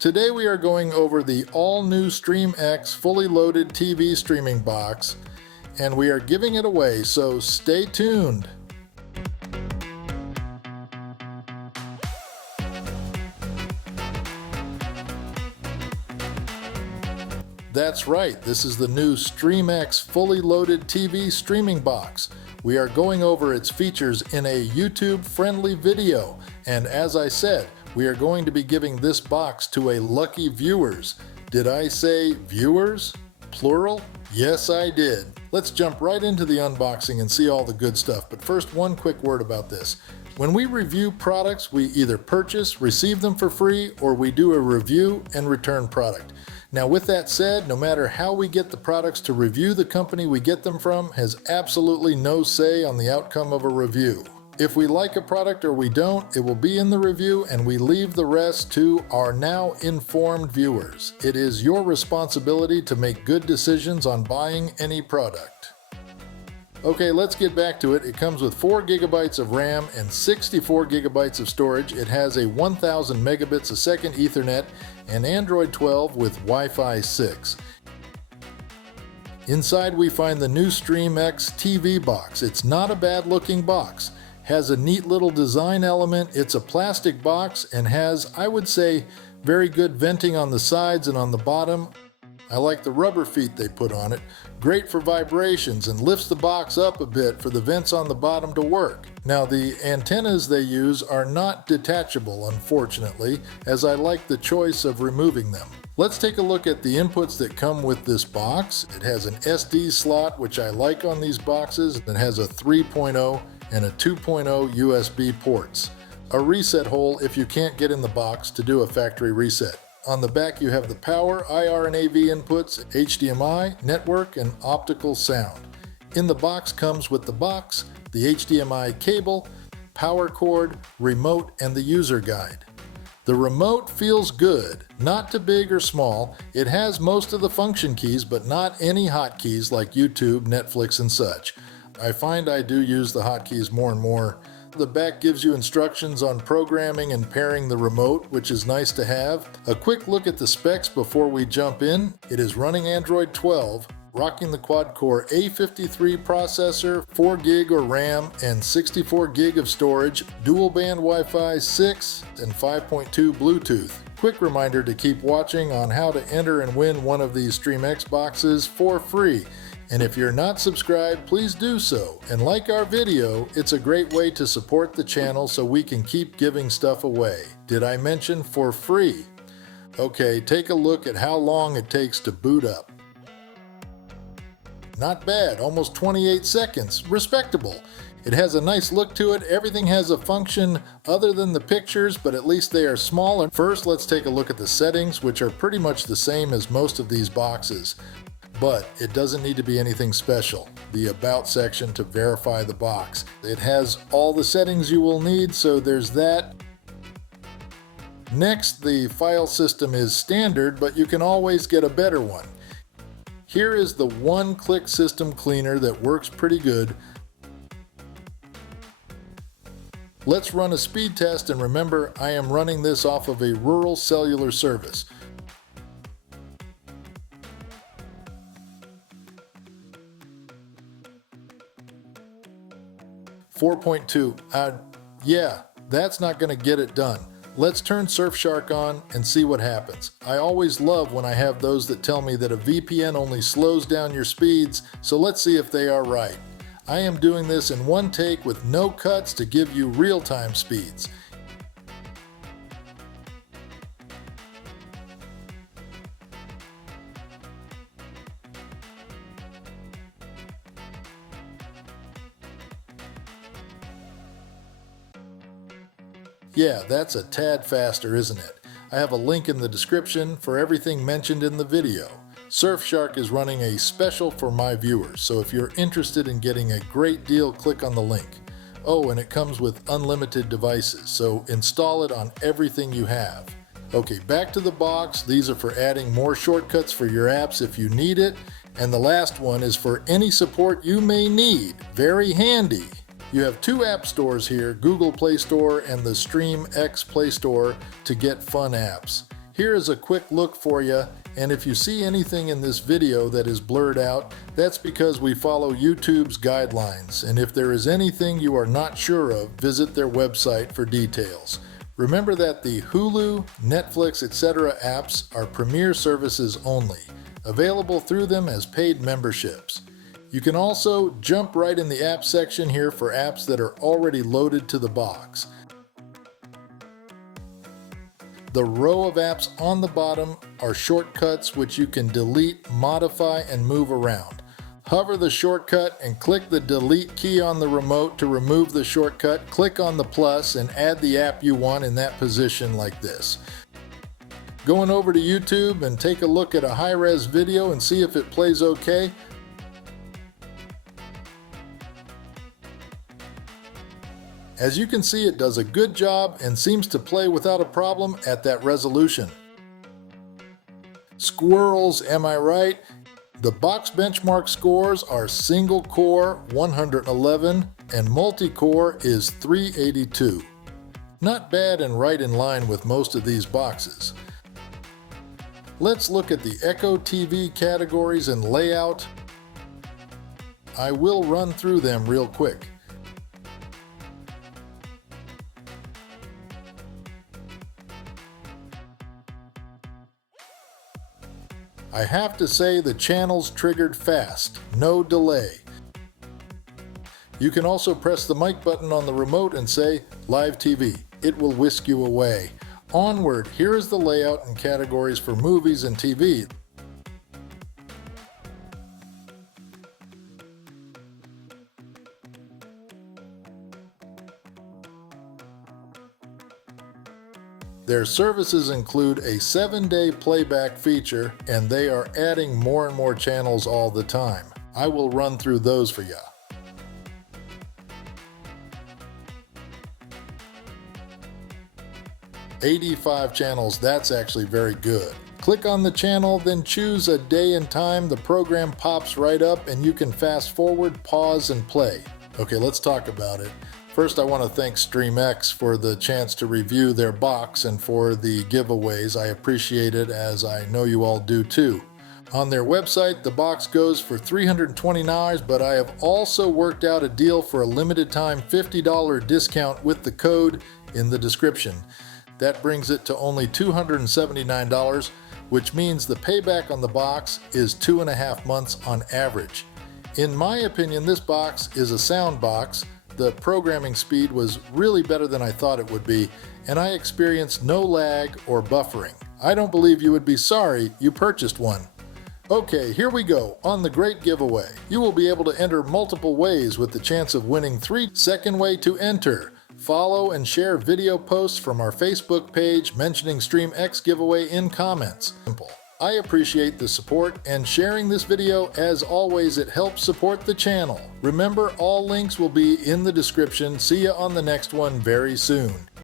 Today we are going over the all-new StreamX fully loaded TV streaming box, and we are giving it away, so stay tuned. That's right, this is the new StreamX fully loaded TV streaming box. We are going over its features in a YouTube-friendly video, and as I said, we are going to be giving this box to a lucky viewers. Did I say viewers? Plural? Yes, I did. Let's jump right into the unboxing and see all the good stuff, but first, one quick word about this. When we review products, we either purchase, receive them for free, or we do a review and return product. Now with that said, no matter how we get the products to review, the company we get them from has absolutely no say on the outcome of a review. If we like a product or we don't, it will be in the review and we leave the rest to our now informed viewers. It is your responsibility to make good decisions on buying any product. Okay, let's get back to it. It comes with 4 gigabytes of RAM and 64 gigabytes of storage. It has a 1000 megabits a second Ethernet and Android 12 with Wi-Fi 6. Inside we find the new StreamX TV box. It's not a bad looking box. Has a neat little design element. It's a plastic box and has, I would say, very good venting on the sides and on the bottom. I like the rubber feet they put on it. Great for vibrations and lifts the box up a bit for the vents on the bottom to work. Now the antennas they use are not detachable, unfortunately, as I like the choice of removing them. Let's take a look at the inputs that come with this box. It has an SD slot, which I like on these boxes. It has a 3.0 and a 2.0 USB ports. A reset hole if you can't get in the box to do a factory reset. On the back you have the power, IR and AV inputs, HDMI, network, and optical sound. In the box comes with the box, the HDMI cable, power cord, remote, and the user guide. The remote feels good, not too big or small. It has most of the function keys, but not any hotkeys like YouTube, Netflix, and such. I find I do use the hotkeys more and more. The back gives you instructions on programming and pairing the remote, which is nice to have. A quick look at the specs before we jump in. It is running Android 12, rocking the quad-core A53 processor, 4 gig of RAM, and 64 gig of storage, dual-band Wi-Fi 6, and 5.2 Bluetooth. Quick reminder to keep watching on how to enter and win one of these StreamX boxes for free. And if you're not subscribed, please do so. And like our video, it's a great way to support the channel so we can keep giving stuff away. Did I mention for free? Okay, take a look at how long it takes to boot up. Not bad, almost 28 seconds. Respectable. It has a nice look to it. Everything has a function other than the pictures, but at least they are small. And first, let's take a look at the settings, which are pretty much the same as most of these boxes. But it doesn't need to be anything special. The About section to verify the box. It has all the settings you will need, so there's that. Next, the file system is standard, but you can always get a better one. Here is the one-click system cleaner that works pretty good. Let's run a speed test, and remember, I am running this off of a rural cellular service. 4.2. Yeah, that's not going to get it done. Let's turn Surfshark on and see what happens. I always love when I have those that tell me that a VPN only slows down your speeds, so let's see if they are right. I am doing this in one take with no cuts to give you real-time speeds. Yeah, that's a tad faster, isn't it? I have a link in the description for everything mentioned in the video. Surfshark is running a special for my viewers, so if you're interested in getting a great deal, click on the link. Oh, and it comes with unlimited devices, so install it on everything you have. Okay, back to the box. These are for adding more shortcuts for your apps if you need it. And the last one is for any support you may need. Very handy. You have 2 app stores here, Google Play Store and the StreamX Play Store, to get fun apps. Here is a quick look for you, and if you see anything in this video that is blurred out, that's because we follow YouTube's guidelines, and if there is anything you are not sure of, visit their website for details. Remember that the Hulu, Netflix, etc. apps are premier services only, available through them as paid memberships. You can also jump right in the app section here for apps that are already loaded to the box. The row of apps on the bottom are shortcuts which you can delete, modify, and move around. Hover the shortcut and click the delete key on the remote to remove the shortcut. Click on the plus and add the app you want in that position like this. Going over to YouTube and take a look at a high-res video and see if it plays okay. As you can see, it does a good job and seems to play without a problem at that resolution. Squirrels, am I right? The box benchmark scores are single core 111 and multi-core is 382. Not bad and right in line with most of these boxes. Let's look at the Echo TV categories and layout. I will run through them real quick. I have to say the channels triggered fast, no delay. You can also press the mic button on the remote and say Live TV. It will whisk you away. Onward, here is the layout and categories for movies and TV. Their services include a 7-day playback feature, and they are adding more and more channels all the time. I will run through those for you. "85 channels, that's actually very good. Click on the channel, then choose a day and time. The program pops right up and you can fast forward, pause, and play. Okay, let's talk about it. First, I want to thank StreamX for the chance to review their box and for the giveaways. I appreciate it, as I know you all do too. On their website, the box goes for $320, but I have also worked out a deal for a limited time $50 discount with the code in the description. That brings it to only $279, which means the payback on the box is 2.5 months on average. In my opinion, this box is a sound box. The programming speed was really better than I thought it would be, and I experienced no lag or buffering. I don't believe you would be sorry you purchased one. Okay, here we go on the great giveaway. You will be able to enter multiple ways with the chance of winning 3. Second way to enter: follow and share video posts from our Facebook page mentioning StreamX giveaway in comments. Simple. I appreciate the support and sharing this video. As always, it helps support the channel. Remember, all links will be in the description. See you on the next one very soon.